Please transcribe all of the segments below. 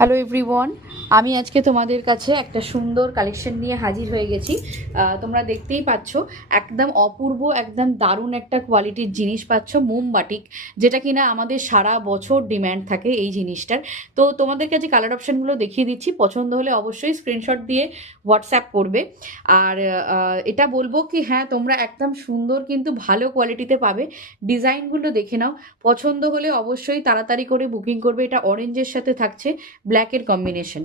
Hello everyone, আমি আজকে তোমাদের কাছে একটা সুন্দর কালেকশন নিয়ে হাজির হয়ে গেছি। তোমরা দেখতেই পাচ্ছ, একদম অপূর্ব, একদম দারুণ একটা কোয়ালিটির জিনিস পাচ্ছ, মোমবাটিক, যেটা কিনা আমাদের সারা বছর ডিম্যান্ড থাকে এই জিনিসটার। তো তোমাদের কাছে কালার অপশানগুলো দেখিয়ে দিচ্ছি, পছন্দ হলে অবশ্যই স্ক্রিনশট দিয়ে হোয়াটসঅ্যাপ করবে। আর এটা বলবো কি, হ্যাঁ তোমরা একদম সুন্দর কিন্তু ভালো কোয়ালিটিতে পাবে। ডিজাইনগুলো দেখে নাও, পছন্দ হলে অবশ্যই তাড়াতাড়ি করে বুকিং করবে। এটা অরেঞ্জের সাথে থাকছে ব্ল্যাকের কম্বিনেশন।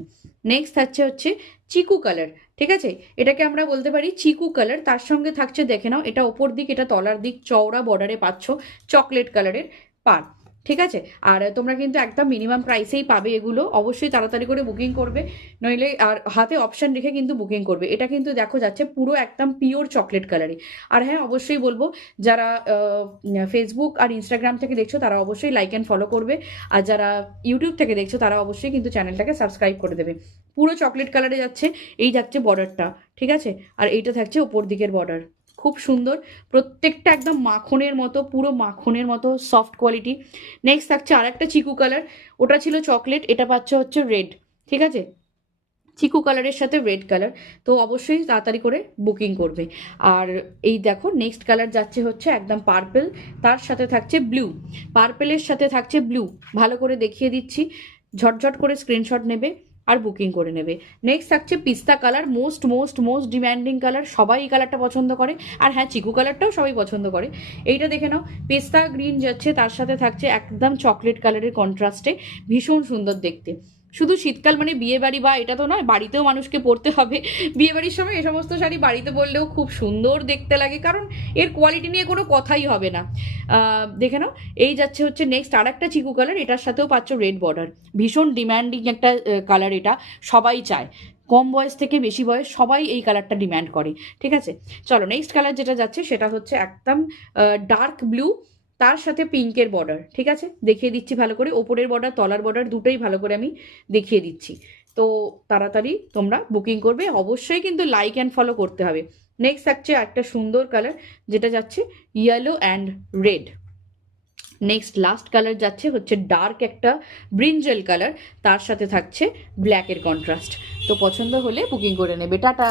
নেক্সট থাকছে হচ্ছে চিকু কালার, ঠিক আছে, এটাকে আমরা বলতে পারি চিকু কালার। তার সঙ্গে থাকছে, দেখে নাও, এটা ওপর দিক, এটা তলার দিক, চওড়া বর্ডারে পাচ্ছ চকলেট কালারের পার, ঠিক আছে। আর তোমরা কিন্তু একদম মিনিমাম প্রাইসেই পাবে এগুলো, অবশ্যই তাড়াতাড়ি করে বুকিং করবে, নইলে আর হাতে অপশান রেখে কিন্তু বুকিং করবে। এটা কিন্তু দেখো যাচ্ছে পুরো একদম পিওর চকলেট কালারে। আর হ্যাঁ, অবশ্যই বলবো, যারা ফেসবুক আর ইনস্টাগ্রাম থেকে দেখছো তারা অবশ্যই লাইক অ্যান্ড ফলো করবে, আর যারা ইউটিউব থেকে দেখছো তারা অবশ্যই কিন্তু চ্যানেলটাকে সাবস্ক্রাইব করে দেবে। পুরো চকলেট কালারে যাচ্ছে, এই যাচ্ছে বর্ডারটা, ঠিক আছে, আর এইটা থাকছে ওপর দিকের বর্ডার। খুব সুন্দর, প্রত্যেকটা একদম মাখনের মতো, পুরো মাখনের মতো সফট কোয়ালিটি। নেক্সট থাকছে আর একটা চিকু কালার, ওটা ছিল চকলেট, এটা পাচ্ছ হচ্ছে রেড, ঠিক আছে, চিকু কালারের সাথে রেড কালার। তো অবশ্যই তাড়াতাড়ি করে বুকিং করবে। আর এই দেখো নেক্সট কালার যাচ্ছে হচ্ছে একদম পার্পেল, তার সাথে থাকছে ব্লু, পার্পেলের সাথে থাকছে ব্লু। ভালো করে দেখিয়ে দিচ্ছি, ঝটঝট করে স্ক্রিনশট নেবে আর বুকিং করে নেবে। নেক্সট থাকছে পিস্তা colour, most most most demanding colour, সবাই এই কালারটা পছন্দ করে। আর হ্যাঁ, চিকু কালারটাও সবাই পছন্দ করে। এইটা দেখে নাও, পেস্তা গ্রিন যাচ্ছে, তার সাথে থাকছে একদম চকলেট কালারের কন্ট্রাস্টে, ভীষণ সুন্দর দেখতে। শুধু শীতকাল মানে বিয়ে বাড়ি বা এটা তো নয়, বাড়িতেও মানুষকে পরতে হবে। বিয়ে বাড়ির সময় এ সমস্ত শাড়ি বাড়িতে পরলেও খুব সুন্দর দেখতে লাগে, কারণ এর কোয়ালিটি নিয়ে কোনো কথাই হবে না। দেখে নাও, এই যাচ্ছে হচ্ছে নেক্সট আর একটা চিকু কালার, এটার সাথেও পাচ্ছ রেড বর্ডার। ভীষণ ডিম্যান্ডিং একটা কালার, এটা সবাই চায়, কম বয়স থেকে বেশি বয়স সবাই এই কালারটা ডিম্যান্ড করে, ঠিক আছে। চলো নেক্সট কালার যেটা যাচ্ছে সেটা হচ্ছে একদম ডার্ক ব্লু, তার সাথে পিঙ্কের বর্ডার, ঠিক আছে, দেখিয়ে দিচ্ছি ভালো করে, ওপরের বর্ডার তলার বর্ডার দুটোই ভালো করে আমি দেখিয়ে দিচ্ছি। তো তাড়াতাড়ি তোমরা বুকিং করবে, অবশ্যই কিন্তু লাইক অ্যান্ড ফলো করতে হবে। নেক্সট থাকছে একটা সুন্দর কালার, যেটা যাচ্ছে yellow and red. Next last colour যাচ্ছে হচ্ছে ডার্ক একটা ব্রিঞ্জেল কালার, তার সাথে থাকছে ব্ল্যাকের কন্ট্রাস্ট। তো পছন্দ হলে বুকিং করে নেবে। টাটা।